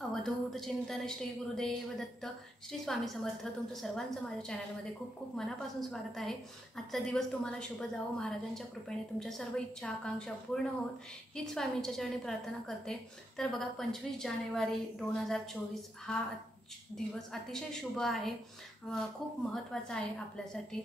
अवधूत चिंतन श्री गुरुदेव दत्त श्री स्वामी समर्थ तुमचं सर्वांचं माझ्या चॅनलमध्ये खूप खूप मनापासून स्वागत आहे। आजचा दिवस तुम्हाला शुभ जावो, महाराजांच्या कृपेने तुमच्या सर्व इच्छा आकांक्षा पूर्ण होत हीच स्वामींच्या चरणी प्रार्थना करते। तर बघा 25 जानेवारी 2024 हा दिवस अतिशय शुभ आहे, खूप महत्त्वाचा आहे आपल्यासाठी।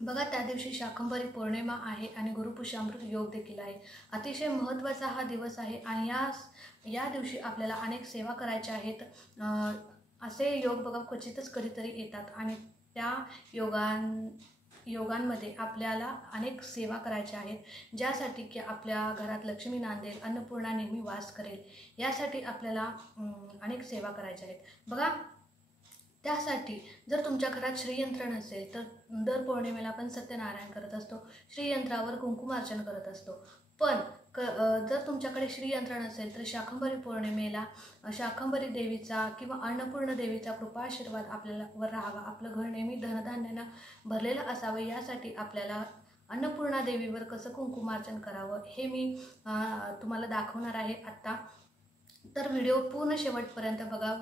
बघा त्या दिवशी शाकंभरी पौर्णिमा आहे आणि गुरुपुष्यामृत योग देखील आहे। अतिशय महत्त्वाचा हा दिवस आहे आणि या दिवशी आपल्याला अनेक सेवा करायच्या आहेत। असे योग बघा क्वचितच कधीतरी येतात आणि त्या योगांमध्ये आपल्याला अनेक सेवा करायच्या आहेत, ज्यासाठी की आपल्या घरात लक्ष्मी नांदेल, अन्नपूर्णा नेहमी वास करेल, यासाठी आपल्याला अनेक सेवा करायच्या आहेत। बघा त्यासाठी जर तुमच्या घरात श्रीयंत्र नसेल तर दर पौर्णिमेला आपण सत्यनारायण करत असतो, श्रीयंत्रावर कुंकुमार्चन करत असतो। पण जर तुमच्याकडे श्रीयंत्र नसेल तर शाकंभरी पौर्णिमेला शाकंभरी देवीचा किंवा अन्नपूर्ण देवीचा कृपा आशीर्वाद आपल्याला वर राहावा, आपलं घर नेहमी धनधान्यानं भरलेलं असावं, यासाठी आपल्याला अन्नपूर्णा देवीवर कसं कुंकुमार्चन करावं हे मी तुम्हाला दाखवणार आहे आत्ता। तर व्हिडिओ पूर्ण शेवटपर्यंत बघा।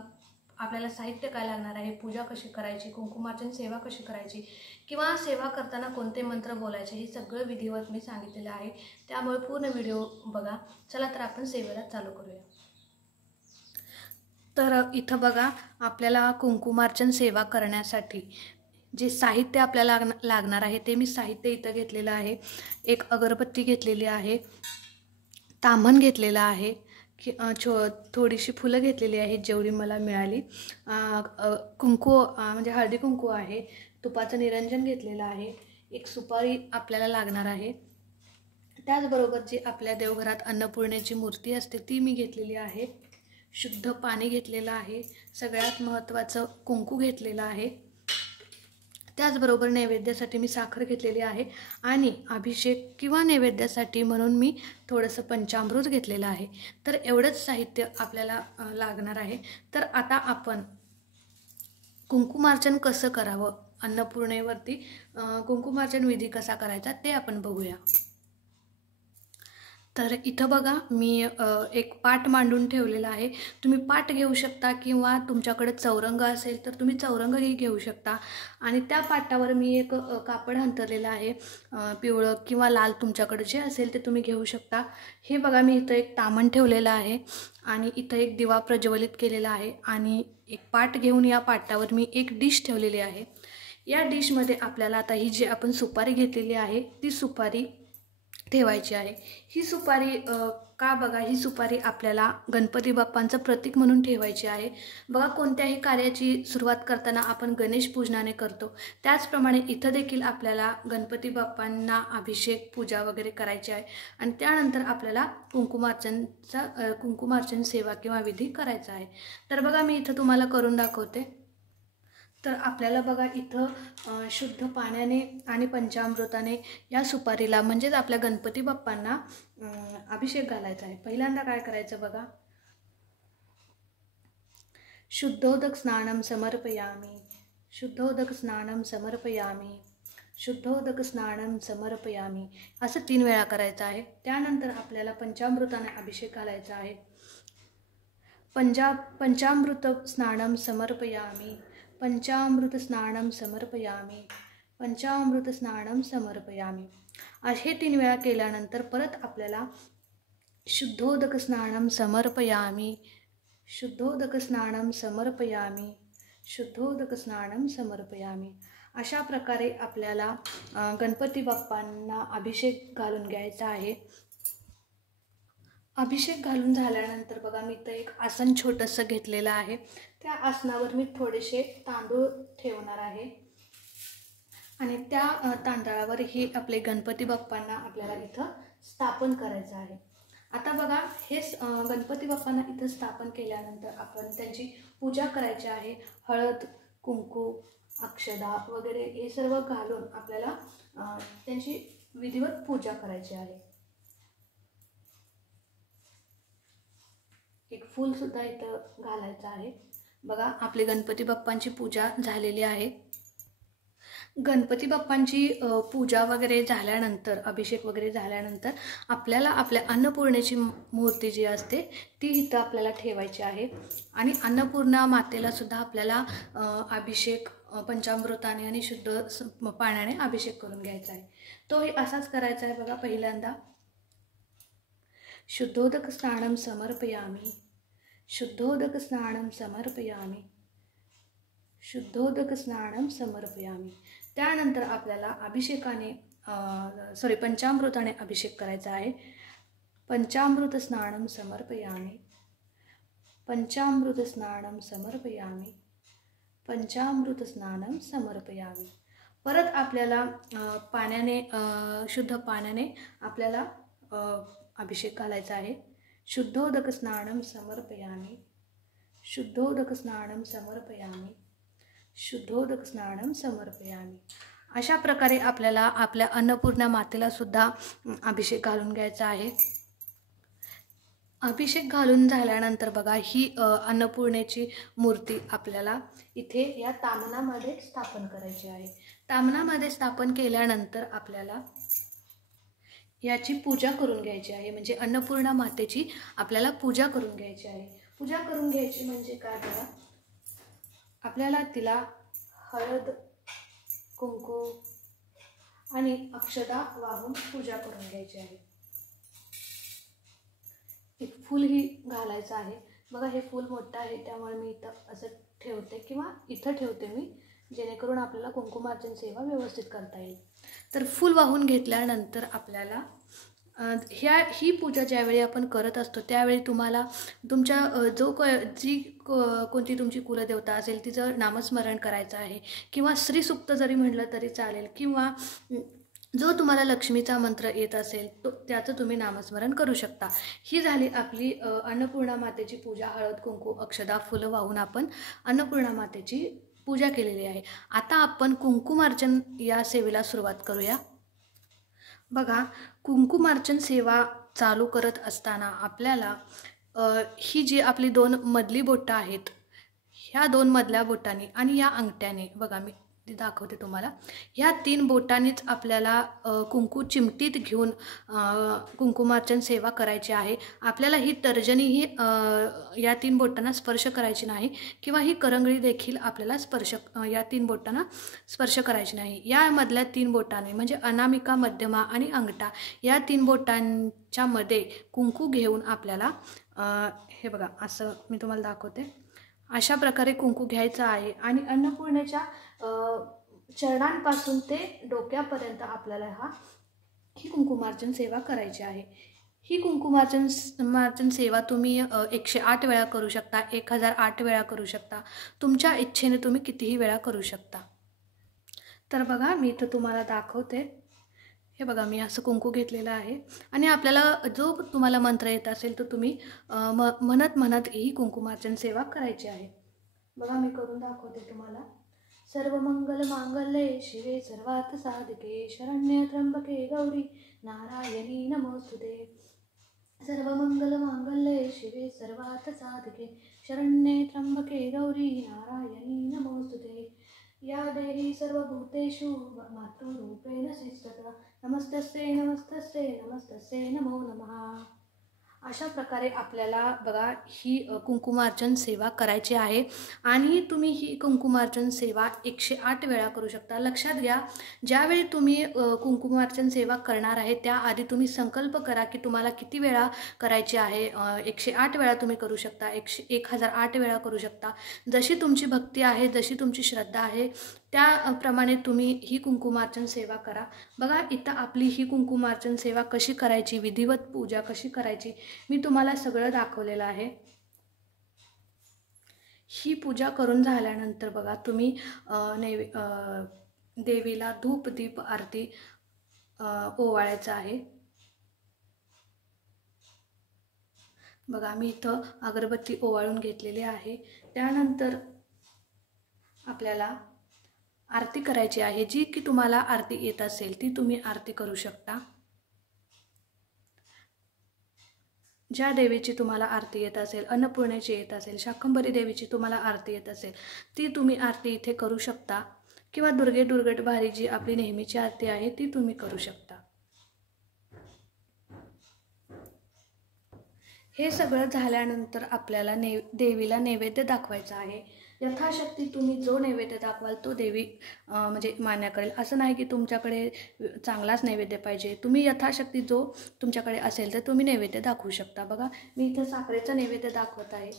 आपल्याला साहित्य काय लागणार आहे, पूजा कशी करायची, कुंकुमार्चन सेवा कशी करायची किंवा सेवा करताना कोणते मंत्र बोलायचे, हे सगळं विधिवत मी सांगितलेलं आहे, त्यामुळे पूर्ण व्हिडिओ बघा। चला तर आपण सेवेला चालू करूया। तर इथं बघा आपल्याला कुंकुमार्चन सेवा करण्यासाठी जे साहित्य आपल्याला लागणार आहे ते मी साहित्य इथं घेतलेलं आहे। एक अगरबत्ती घेतलेली आहे, ताम्हण घेतलेला आहे, थोडीशी फुलं घेतलेली आहेत जेवढी मला मिळाली, कुंकू म्हणजे हळदी कुंकू आहे, तुपाचं निरंजन घेतलेलं आहे, एक सुपारी आपल्याला लागणार आहे। त्याचबरोबर जी आपल्या देवघरात अन्नपूर्णेची मूर्ती असते ती मी घेतलेली आहे, शुद्ध पाणी घेतलेलं आहे, सगळ्यात महत्त्वाचं कुंकू घेतलेलं आहे, त्याचबरोबर नैवेद्यासाठी मी साखर घेतलेली आहे आणि अभिषेक किंवा नैवेद्यासाठी म्हणून मी थोडंसं पंचामृत घेतलेलं आहे। तर एवढंच साहित्य आपल्याला लागणार आहे। तर आता आपण कुंकुमार्चन कसं करावं, अन्नपूर्णेवरती कुंकुमार्चन विधी कसा करायचा ते आपण बघूया। तर इथं बघा मी एक पाट मांडून ठेवलेला आहे, तुम्ही पाट घेऊ शकता किंवा तुमच्याकडे चौरंग असेल तर तुम्ही चौरंगही घेऊ शकता। आणि त्या पाटावर मी एक कापड अंथरलेलं आहे, पिवळं किंवा लाल तुमच्याकडे जे असेल ते तुम्ही घेऊ शकता। हे बघा मी इथं एक ताम्हण ठेवलेलं आहे आणि इथं एक दिवा प्रज्वलित केलेला आहे आणि एक पाट घेऊन या पाटावर मी एक डिश ठेवलेली आहे। या डिशमध्ये आपल्याला आता ही जी आपण सुपारी घेतलेली आहे ती सुपारी ठेवायची आहे। ही सुपारी का बघा, ही सुपारी आपल्याला गणपती बाप्पांचं प्रतीक म्हणून ठेवायची आहे। बघा कोणत्याही कार्याची सुरुवात करताना आपण गणेश पूजनाने करतो, त्याचप्रमाणे इथं देखील आपल्याला गणपती बाप्पांना अभिषेक पूजा वगैरे करायची आहे आणि त्यानंतर आपल्याला कुंकुमार्चन सेवा किंवा विधी करायचा आहे। तर बघा मी इथं तुम्हाला करून दाखवते। तर आपल्याला बघा इथं शुद्ध पाण्याने आणि पंचामृताने या सुपारीला म्हणजेच आपल्या गणपती बाप्पांना अभिषेक घालायचा आहे। पहिल्यांदा काय करायचं बघा, शुद्धोदक स्नानम समर्पयामी, शुद्धोदक स्नानम समर्पयामी, शुद्धोदक स्नानम समर्पयामी, असं 3 वेळा करायचं आहे। त्यानंतर आपल्याला पंचामृताने अभिषेक घालायचा आहे। पंचामृत स्नानम समर्पयामी, पंचामृत स्नानम समर्पयामी, पंचामृत स्नानम समर्पयामी, हे 3 वेळा केल्यानंतर परत आपल्याला शुद्धोदक स्नानम समर्पयामी, शुद्धोदक स्नानम समर्पयामी, शुद्धोदक स्नानम समर्पयामी, अशा प्रकारे आपल्याला गणपती बाप्पांना अभिषेक घालून घ्यायचा आहे। अभिषेक घालून झाल्यानंतर बघा मी इथं एक आसन छोटंसं घेतलेलं आहे, त्या आसनावर मी थोडेसे तांदूळ ठेवणार आहे आणि त्या तांदळावर ही आपले गणपती बाप्पांना आपल्याला इथं स्थापन करायचं आहे। आता बघा हे गणपती बाप्पांना इथं स्थापन केल्यानंतर आपण त्यांची पूजा करायची आहे। हळद कुंकू अक्षदा वगैरे हे सर्व घालून आपल्याला त्यांची विधिवत पूजा करायची आहे। एक फूल सुद्धा इथं घालायचं आहे। बघा आपली गणपती बाप्पांची पूजा झालेली आहे। गणपती बाप्पांची पूजा वगैरे झाल्यानंतर, अभिषेक वगैरे झाल्यानंतर आपल्याला आपल्या अन्नपूर्णेची मूर्ती जी असते ती इथं आपल्याला ठेवायची आहे. आणि अन्नपूर्णा मातेला सुद्धा आपल्याला अभिषेक पंचामृताने आणि शुद्ध पाण्याने अभिषेक करून घ्यायचा आहे. तोही असाच करायचा आहे बघा. पहिल्यांदा शुद्धोदक स्नानं समर्पयामी, शुद्धोदक स्नानं समर्पयामी, शुद्धोदक स्नानं समर्पयामी. त्यानंतर आपल्याला अभिषेकाने पंचामृताने अभिषेक करायचा आहे. पंचामृत स्नानं समर्पयामी, पंचामृत स्नानं समर्पयामी, पंचामृत स्नानं समर्पयामी. परत आपल्याला पाण्याने, शुद्ध पाण्याने आपल्याला अभिषेक घालायचा आहे. शुद्धोदक स्नानं समर्पयामी, शुद्धोदक स्नानं समर्पयामी, शुद्धोदक स्नानं समर्पयामी. अशा प्रकारे आपल्याला आपल्या अन्नपूर्णा मातेला सुद्धा अभिषेक घालून घ्यायचा आहे. अभिषेक घालून झाल्यानंतर बघा, ही अन्नपूर्णेची मूर्ती आपल्याला इथे या तामणामध्ये स्थापन करायची आहे. तामणामध्ये स्थापन केल्यानंतर आपल्याला याची पूजा करून घ्यायची आहे. म्हणजे अन्नपूर्णा मातेची आपल्याला पूजा करून घ्यायची आहे. पूजा करून घ्यायची म्हणजे काय बघा, आपल्याला तिला हळद, कुंकू आणि अक्षता वाहून पूजा करून घ्यायची आहे. एक फूलही घालायचं आहे बघा. हे फूल मोठं आहे त्यामुळे मी इथं असं ठेवते किंवा इथं ठेवते मी, जेणेकरून आपल्याला कुंकुमार्चन सेवा व्यवस्थित करता येईल. तर फूल वाहून घेतल्यानंतर आपल्याला ही पूजा ज्यावेळी आपण करत असतो त्यावेळी तुम्हाला तुमच्या कोणती तुमची कुलदेवता असेल तिचं नामस्मरण करायचं आहे. किंवा श्रीसुक्त जरी म्हटलं तरी चालेल. किंवा जो तुम्हाला लक्ष्मीचा मंत्र येत असेल त्याचं तुम्ही नामस्मरण करू शकता. ही झाली आपली अन्नपूर्णा मातेची पूजा. हळद, कुंकू, अक्षदा, फुलं वाहून आपण अन्नपूर्णा मातेची पूजा केलेली आहे. आता आपण कुंकुमार्चन या सेवेला सुरुवात करूया. बघा, कुंकुमार्चन सेवा चालू करत असताना आपल्याला ही जी आपली 2 मधली बोटं आहेत, ह्या 2 मधल्या बोटांनी आणि या अंगठ्याने, बघा मी दाखवते तुम्हाला, ह्या 3 बोटांनीच आपल्याला कुंकू चिमटीत घेऊन कुंकुमार्चन सेवा करायची आहे. आपल्याला ही तर्जनी ही या 3 बोटांना स्पर्श करायची नाही किंवा ही करंगळी देखील आपल्याला या 3 बोटांना स्पर्श करायची नाही. या मधल्या 3 बोटांनी म्हणजे अनामिका, मध्यमा आणि अंगठा या 3 बोटांच्या मध्ये कुंकू घेऊन आपल्याला हे बघा असं मी तुम्हाला दाखवते. अशा प्रकारे कुंकू घ्यायचं आहे आणि अन्नपूर्णेच्या चरणांपासून ते डोक्यापर्यंत आपल्याला ही कुंकुमार्चन सेवा करायची आहे. ही कुंकुमार्चन सेवा तुम्ही 108 वेळा करू शकता, 1008 वेळा करू शकता. तुमच्या इच्छेने तुम्ही कितीही वेळा करू शकता. तर बघा, मी इथं तुम्हाला दाखवते. हे बघा, मी असं कुंकू घेतलेलं आहे आणि आपल्याला जो तुम्हाला मंत्र येत असेल तो तुम्ही म्हणत ही कुंकुमार्चन सेवा करायची आहे. बघा, मी करून दाखवते तुम्हाला. सर्वमंगल मांगल्ये शिवे सर्वार्थ साधिके शरण्ये त्र्यंबके गौरी नारायणी नमोस्तुते. सर्वमंगल मांगल्ये शिवे सर्वार्थ साधिके शरण्ये त्र्यंबके गौरी नारायणी नमोस्तुते. या देवी सर्वभूतेषु मातृरूपेण संस्थिता. नमस्तस्ते नमस्तस्ते नमस्तस्ते नमो नमः. अशा प्रकारे आपल्याला बघा ही कुंकुमार्चन सेवा करायची आहे आणि तुम्ही ही कुंकुमार्चन सेवा 108 वेळा करू शकता. लक्षात घ्या, ज्यावेळी तुम्ही कुंकुमार्चन सेवा करणार आहे त्याआधी तुम्ही संकल्प करा की तुम्हाला किती वेळा करायची आहे. 108 वेळा तुम्ही करू शकता, 1008 वेळा करू शकता. जशी तुमची भक्ती आहे, जशी तुमची श्रद्धा आहे त्याप्रमाणे तुम्ही ही कुंकुमार्चन सेवा करा. बघा, इथं आपली ही कुंकुमार्चन सेवा कशी करायची, विधिवत पूजा कशी करायची मी तुम्हाला सगळं दाखवलेलं आहे. ही पूजा करून झाल्यानंतर बघा तुम्ही देवीला धूप, दीप, आरती ओवाळायचं आहे. बघा, मी इथं अगरबत्ती ओवाळून घेतलेली आहे. त्यानंतर आपल्याला आरती करायची आहे. जी की तुम्हाला आरती येत असेल ती तुम्ही आरती करू शकता. ज्या देवीची तुम्हाला आरती येत असेल, अन्नपूर्णेची येत असेल, शाकंभरी देवीची तुम्हाला आरती येत असेल ती तुम्ही आरती इथे करू शकता. किंवा दुर्गे दुर्गट भारी जी आपली नेहमीची आरती आहे ती तुम्ही करू शकता। हे सगळं झाल्यानंतर आपल्याला देवीला नैवेद्य दाखवायचा आहे। यथाशक्ती तुम्ही जो नैवेद्य दाखवाल तो देवी म्हणजे मान्य करेल। असं नाही की तुमच्याकडे चांगलाच नैवेद्य पाहिजे, तुम्ही यथाशक्ती जो तुमच्याकडे असेल तर तुम्ही नैवेद्य दाखवू शकता। बघा मी इथं साखरेचा नैवेद्य दाखवत आहे।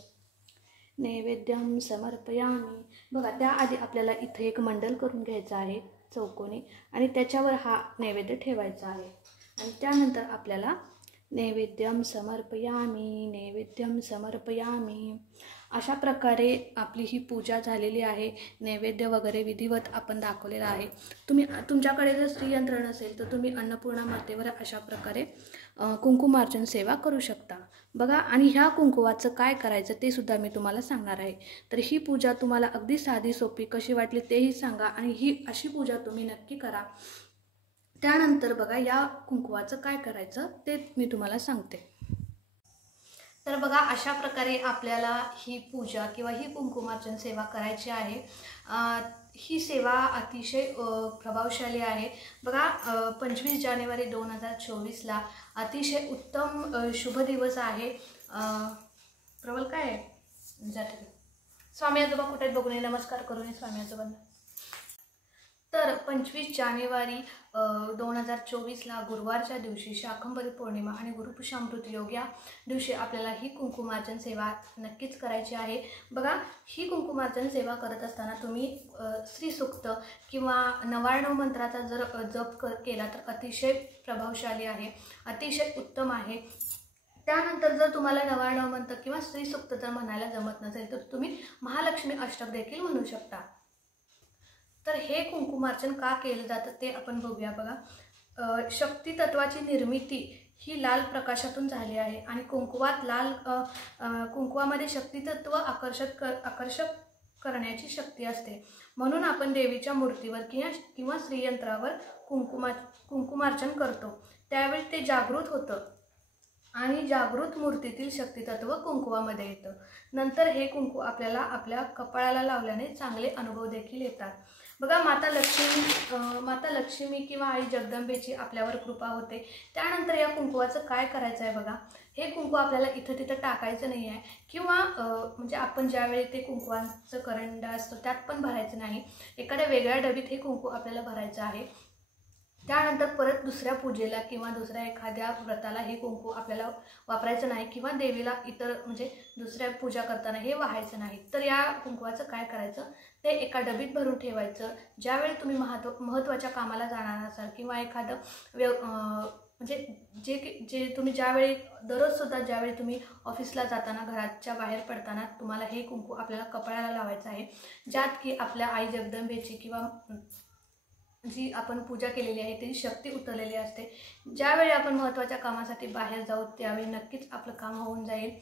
नैवेद्यम समर्पयामी। बघा त्याआधी आपल्याला इथे एक मंडल करून घ्यायचं आहे चौकोनी, आणि त्याच्यावर हा नैवेद्य ठेवायचा आहे। आणि त्यानंतर आपल्याला नैवेद्यम समर्पयामी, नैवेद्यम समर्पयामी अशा प्रकारे आपली ही पूजा झालेली आहे। नैवेद्य वगैरे विधिवत आपण दाखवलेला आहे। तुमच्याकडे जर श्रीयंत्र नसेल तर तुम्ही अन्नपूर्णा मातेवर अशा प्रकारे कुंकुमार्चन सेवा करू शकता। बघा, आणि ह्या कुंकुवाचं काय करायचं ते सुद्धा मी तुम्हाला सांगणार आहे। तर ही पूजा तुम्हाला अगदी साधी सोपी कशी वाटली तेही सांगा, आणि ही अशी पूजा तुम्ही नक्की करा। त्यानंतर बघा या कुंकुवाचं काय करायचं ते मी तुम्हाला सांगते। तर बघा अशा प्रकारे आपल्याला ही पूजा किंवा ही कुंकुमार्चन सेवा करायची आहे। ही सेवा अतिशय प्रभावशाली आहे। बघा 25 जानेवारी 2024ला अतिशय उत्तम शुभ दिवस आहे। प्रबल काय आहे जाते स्वामी आजोबा कुठे बघून नमस्कार करून स्वामी आजोबांना। तर 25 जानेवारी 2024ला गुरुवारच्या दिवशी शाकंभरी पौर्णिमा आणि गुरुपुषामृत योग या दिवशी आपल्याला ही कुंकुमार्चन सेवा नक्कीच करायची आहे। बघा ही कुंकुमार्चन सेवा करत असताना तुम्ही श्री सूक्त किंवा 99 मंत्राचा जर जप केला तर अतिशय प्रभावशाली आहे, अतिशय उत्तम आहे। त्यानंतर जर तुम्हाला 99 मंत्र किंवा श्री सूक्त जर म्हणायला जमत नसेल तर तुम्ही महालक्ष्मी अष्टक देखील म्हणू शकता। तर हे कुंकुमार्चन का केलं जातं ते आपण बघूया। बघा शक्ती तत्वाची निर्मिती ही लाल प्रकाशातून झाली आहे, आणि कुंकुवामध्ये शक्ती तत्व आकर्षक करण्याची शक्ती असते। म्हणून आपण देवीच्या मूर्तीवर किंवा श्रीयंत्रावर कुंकुमार्चन करतो, त्यावेळी ते जागृत होतं आणि जागृत मूर्तीतील शक्तितत्व कुंकुवामध्ये येतं। नंतर हे कुंकू आपल्याला आपल्या कपाळाला लावल्याने चांगले अनुभव देखील येतात। बघा माता लक्ष्मी किंवा आई जगदंबेची आपल्यावर कृपा होते। त्यानंतर या कुंकुवाचं काय करायचं आहे बघा, हे कुंकू आपल्याला इथं तिथं टाकायचं नाही आहे, किंवा म्हणजे आपण ज्यावेळी ते कुंकुवाचं करंडा असतो त्यात पण भरायचं नाही, एखाद्या वेगळ्या डबीत हे कुंकू आपल्याला भरायचं आहे। त्यानंतर परत दुसऱ्या पूजेला किंवा दुसऱ्या एखाद्या व्रताला हे कुंकू आपल्याला वापरायचं नाही, किंवा देवीला इतर म्हणजे दुसऱ्या पूजा करताना हे वाहायचं नाही। तर या कुंकुवाचं काय करायचं, ते एका डबीत भरून ठेवायचं। ज्यावेळी तुम्ही महत्त्वाच्या कामाला जाणार असाल किंवा एखादं म्हणजे जे तुम्ही ज्यावेळी दररोजसुद्धा ज्यावेळी तुम्ही ऑफिसला जाताना घराच्या बाहेर पडताना तुम्हाला हे कुंकू आपल्याला कपाळाला लावायचं आहे, ज्यात की आपल्या आई जगदंबेची किंवा जी आपण पूजा केलेली आहे ती शक्ती उतरलेली असते। ज्यावेळी आपण महत्त्वाच्या कामासाठी बाहेर जाऊ त्यावेळी नक्कीच आपलं काम होऊन जाईल।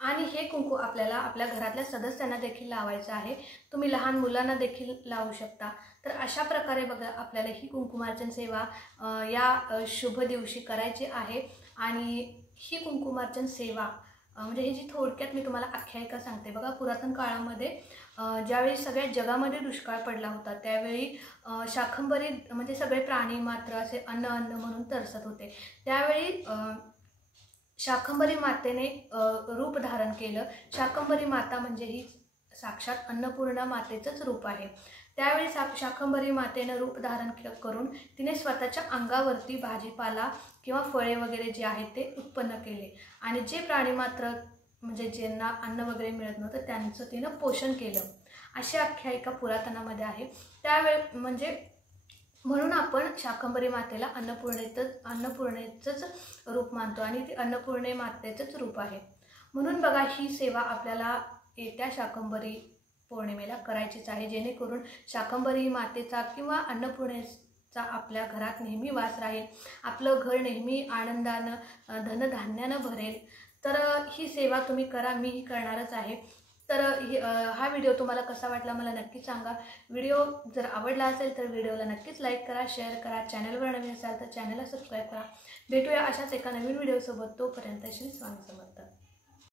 आणि हे कुंकू आपल्याला आपल्या घरातल्या सदस्यांना देखील लावायचं आहे, तुम्ही लहान मुलांना देखील लावू शकता। तर अशा प्रकारे बघा आपल्याला ही कुंकुमार्चन सेवा या शुभ दिवशी करायची आहे। आणि ही कुंकुमार्चन सेवा म्हणजे ही जी थोडक्यात मी तुम्हाला आख्यायिका सांगते। बघा पुरातन काळामध्ये ज्यावेळी सगळ्या जगामध्ये दुष्काळ पडला होता त्यावेळी शाकंभरी म्हणजे सगळे प्राणी मात्र असे अन्न म्हणून तरसत होते। त्यावेळी शाकंभरी मातेने रूप धारण केलं। शाकंभरी माता म्हणजे ही साक्षात अन्नपूर्णा मातेचंच रूप आहे। त्यावेळी शाकंभरी मातेनं रूप धारण करून तिने स्वतःच्या अंगावरती भाजीपाला किंवा फळे वगैरे जे आहेत ते उत्पन्न केले, आणि जे प्राणी मात्र म्हणजे ज्यांना अन्न वगैरे मिळत नव्हतं त्यांचं तिनं पोषण केलं, अशी आख्यायिका पुरातनामध्ये आहे। त्यावेळी म्हणजे म्हणून आपण शाकंभरी मातेला अन्नपूर्णेचंच रूप मानतो, आणि ती अन्नपूर्णे मातेचंच रूप आहे। म्हणून बघा ही सेवा आपल्याला येत्या शाकंभरी पौर्णिमेला करायचीच आहे, जेणेकरून शाकंभरी मातेचा किंवा अन्नपूर्णेचा आपल्या घरात नेहमी वास राहील, आपलं घर नेहमी आनंदानं धनधान्यानं भरेल। तर ही सेवा तुम्ही करा, मीही करणारच आहे। तर हा व्हिडिओ तुम्हाला कसा वाटला मला नक्की सांगा। व्हिडिओ जर आवडला असेल तर व्हिडिओला नक्कीच लाईक करा, शेअर करा, चॅनलवर नवीन असाल तर चॅनलला सबस्क्राईब करा। भेटूया अशाच एका नवीन व्हिडिओसोबत, तोपर्यंत श्री स्वामी समर्थ।